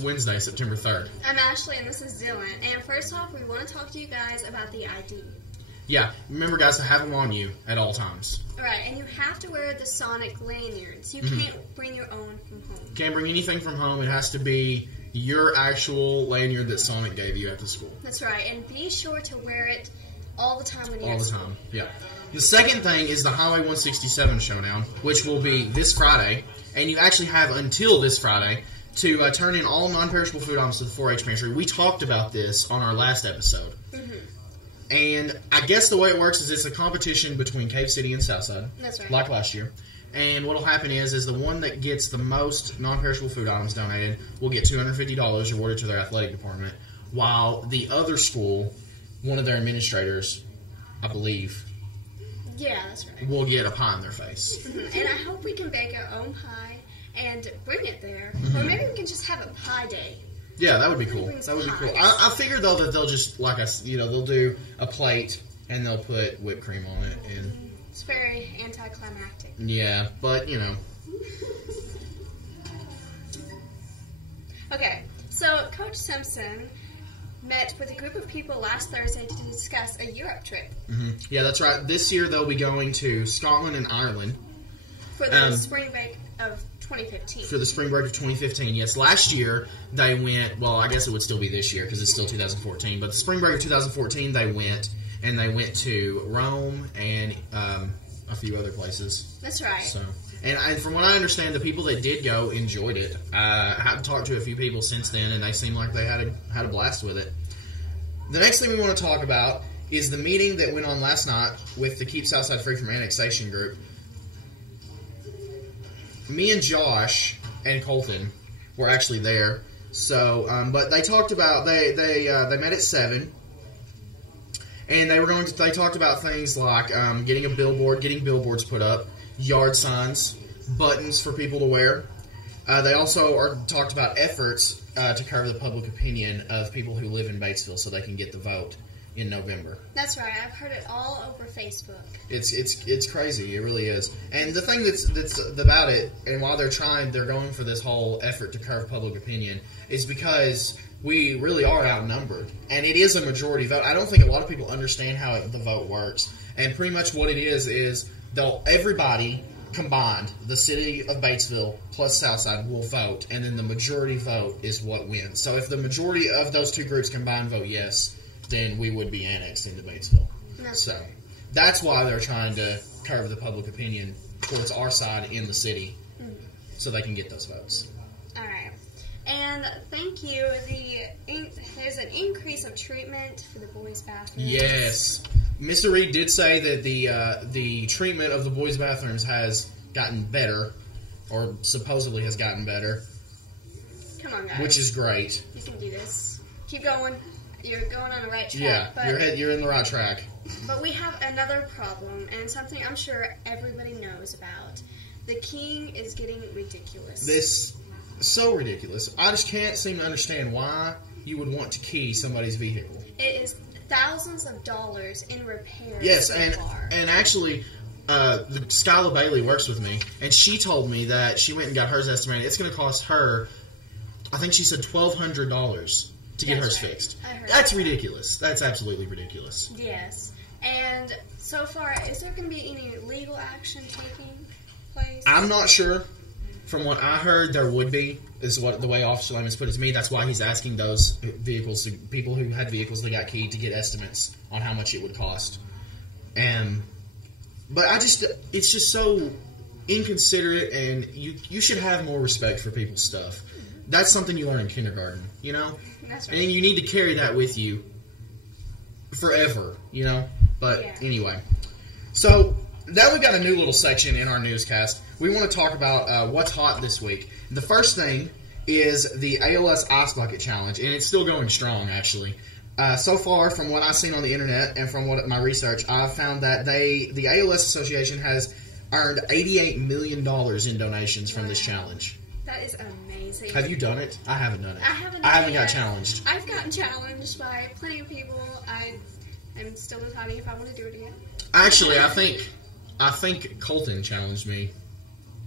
this Wednesday, September 3rd. I'm Ashley, and this is Dylan. And first off, we want to talk to you guys about the ID. Yeah, remember, guys, to have them on you at all times. Alright, and you have to wear the Sonic lanyards. You can't bring your own from home. Can't bring anything from home. It has to be your actual lanyard that Sonic gave you at the school. That's right, and be sure to wear it all the time when you're All the at school. time, yeah. The second thing is the Highway 167 showdown, which will be this Friday, and you actually have until this Friday to turn in all non-perishable food items to the 4-H pantry. We talked about this on our last episode. And I guess the way it works is it's a competition between Cave City and Southside. That's right. Like last year. And what will happen is the one that gets the most non-perishable food items donated will get $250 awarded to their athletic department, while the other school, one of their administrators, I believe, Yeah, that's right. will get a pie in their face. And I hope we can bake our own pie and bring it there. Or maybe we can just have a pie day. Yeah, that would be cool. That would be cool. I figured, though, that they'll just, they'll do a plate and they'll put whipped cream on it. And it's very anticlimactic. yeah, but, Okay, so Coach Simpson met with a group of people last Thursday to discuss a Europe trip. Yeah, that's right. This year they'll be going to Scotland and Ireland. For the spring break of 2015. For the spring break of 2015, yes. Last year, they went, well, I guess it would still be this year because it's still 2014, but the spring break of 2014, they went to Rome and a few other places. That's right. So, and from what I understand, the people that did go enjoyed it. I have talked to a few people since then, and they seem like they had a blast with it. The next thing we want to talk about is the meeting that went on last night with the Keep Southside Free from Annexation group. Me and Josh and Colton were actually there. So, but they talked about they met at 7, and they talked about things like getting billboards put up, yard signs, buttons for people to wear. They also talked about efforts to cover the public opinion of people who live in Batesville so they can get the vote in November. That's right. I've heard it all over Facebook. It's crazy. It really is. And the thing that's about it, and why they're going for this whole effort to curb public opinion, is because we really are outnumbered, and it is a majority vote. I don't think a lot of people understand how the vote works, and pretty much what it is everybody combined, the city of Batesville plus Southside will vote, and then the majority vote is what wins. So if the majority of those two groups combined vote yes, then we would be annexed into Batesville. So that's why they're trying to curb the public opinion towards our side in the city so they can get those votes. All right. And thank you. There's an increase of treatment for the boys' bathrooms. Yes. Mr. Reed did say that the treatment of the boys' bathrooms has gotten better, or supposedly has gotten better. Come on, guys. Which is great. You can do this. Keep going. You're going on the right track. Yeah, but you're in the right track. But we have another problem, and something I'm sure everybody knows about. The keying is getting ridiculous. This is so ridiculous. I just can't seem to understand why you would want to key somebody's vehicle. It is thousands of dollars in repairs. Yes, so and far. actually, Skyla Bailey works with me, and she told me that she went and got hers estimated. It's going to cost her, I think she said $1,200 to get hers fixed. That's ridiculous. That's absolutely ridiculous. Yes. And so far, is there going to be any legal action taking place? I'm not sure. From what I heard, there would be, is what the way Officer Lehman's put it to me. That's why he's asking those vehicles, people who had vehicles that got keyed, to get estimates on how much it would cost. But it's just so inconsiderate, and you should have more respect for people's stuff. That's something you learn in kindergarten, That's right. And you need to carry that with you forever, But anyway, so now we've got a new little section in our newscast. We want to talk about what's hot this week. The first thing is the ALS Ice Bucket Challenge, and it's still going strong, actually. So far, from what I've seen on the internet and from my research, I've found that the ALS Association has earned $88 million in donations from this challenge. That is amazing. Have you done it? I haven't done it. I haven't got challenged. I've gotten challenged by plenty of people. I'm still deciding if I want to do it again. Actually, I think Colton challenged me,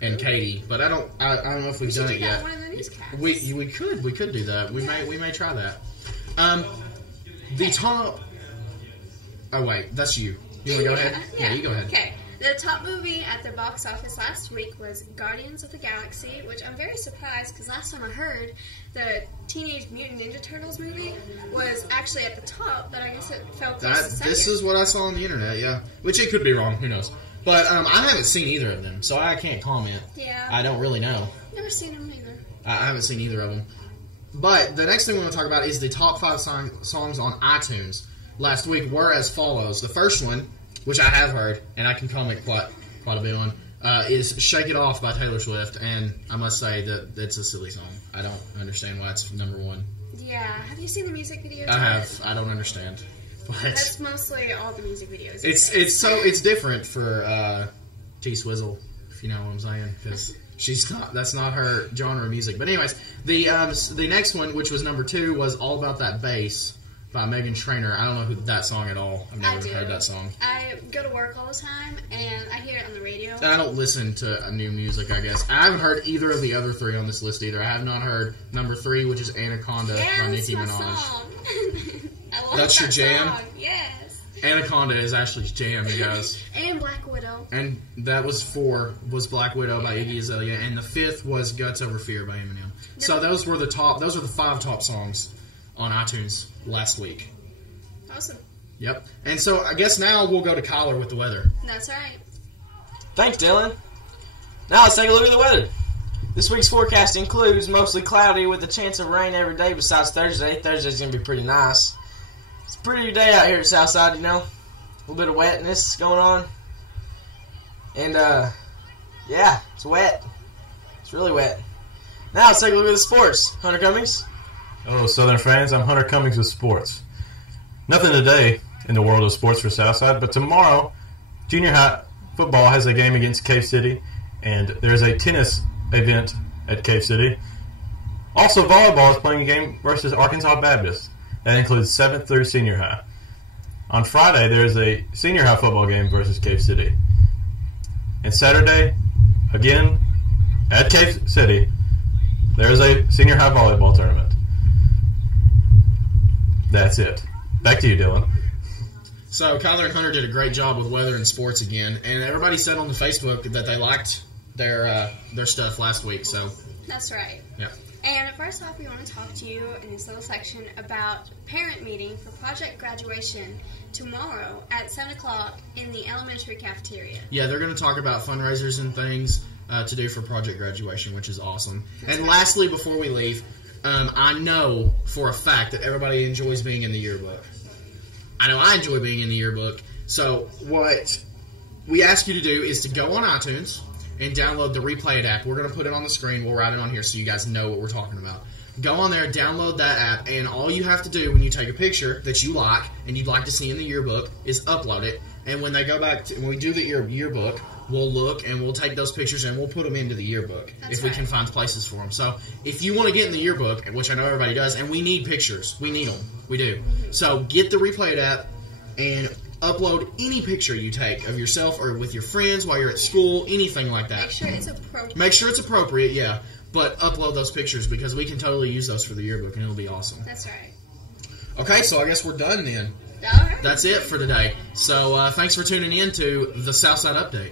and Katie, but I don't know if we've done it yet. One of the newscasts. We could do that. We may try that. The top. Oh wait, that's you. You want to go ahead? Yeah, you go ahead. Okay. The top movie at the box office last week was Guardians of the Galaxy, which I'm very surprised because last time I heard, the Teenage Mutant Ninja Turtles movie was actually at the top, but I guess it fell close to second. This is what I saw on the internet, yeah. Which it could be wrong, who knows. But I haven't seen either of them, so I can't comment. Yeah. I don't really know. Never seen them either. I haven't seen either of them. But the next thing we want to talk about is the top 5 songs on iTunes last week were as follows. The first one, which I have heard, and I can comment quite a bit on, is Shake It Off by Taylor Swift, and I must say that it's a silly song. I don't understand why it's number 1. Yeah. Have you seen the music video? I have. I don't understand. But that's mostly all the music videos. It's different for T Swizzle, if you know what I'm saying, because that's not her genre of music. But anyways, the next one, which was number 2, was All About That Bass by Meghan Trainor. I don't know that song at all. I've never heard that song. I go to work all the time, and I hear it on the radio. I don't listen to new music, I guess. I haven't heard either of the other 3 on this list either. I have not heard number 3, which is Anaconda by Nicki Minaj. Song. I love That's your jam? Song. Yes. Anaconda is Ashley's jam, you guys. And Black Widow. And that was 4, was Black Widow by Iggy Azalea, and the 5th was Guts Over Fear by Eminem. So those were the 5 top songs on iTunes last week. Awesome. Yep. And so I guess now we'll go to Kyler with the weather. That's right. Thanks, Dylan. Now let's take a look at the weather. This week's forecast includes mostly cloudy with a chance of rain every day besides Thursday. Thursday's going to be pretty nice. It's a pretty day out here at Southside, you know. A little bit of wetness going on. And, yeah, it's wet. It's really wet. Now let's take a look at the sports. Hunter Cummings. Hello, Southern fans. I'm Hunter Cummings with sports. Nothing today in the world of sports for Southside, but tomorrow, junior high football has a game against Cave City, and there's a tennis event at Cave City. Also, volleyball is playing a game versus Arkansas Baptist. That includes 7th through senior high. On Friday, there's a senior high football game versus Cave City. And Saturday, again, at Cave City, there's a senior high volleyball tournament. That's it. Back to you, Dylan. So Kyler and Hunter did a great job with weather and sports again, and everybody said on the Facebook that they liked their stuff last week. So that's right. Yeah. And first off, we want to talk to you in this little section about parent meeting for project graduation tomorrow at 7 o'clock in the elementary cafeteria. Yeah, they're going to talk about fundraisers and things to do for project graduation, which is awesome. That's and right. Lastly, before we leave, I know for a fact that everybody enjoys being in the yearbook. I know I enjoy being in the yearbook. So what we ask you to do is to go on iTunes and download the Replay It app. We're going to put it on the screen. We'll write it on here so you guys know what we're talking about. Go on there, download that app, and all you have to do when you take a picture that you like and you'd like to see in the yearbook is upload it. And when they go back when we do the yearbook, we'll look and we'll take those pictures and we'll put them into the yearbook if we can find places for them. So if you want to get in the yearbook, which I know everybody does, and we need pictures. We need them. We do. So get the Replay It app and upload any picture you take of yourself or with your friends while you're at school, anything like that. Make sure it's appropriate. Make sure it's appropriate, yeah. But upload those pictures because we can totally use those for the yearbook and it'll be awesome. That's right. Okay, so I guess we're done then. All right. That's it for today. So thanks for tuning in to the Southside Update.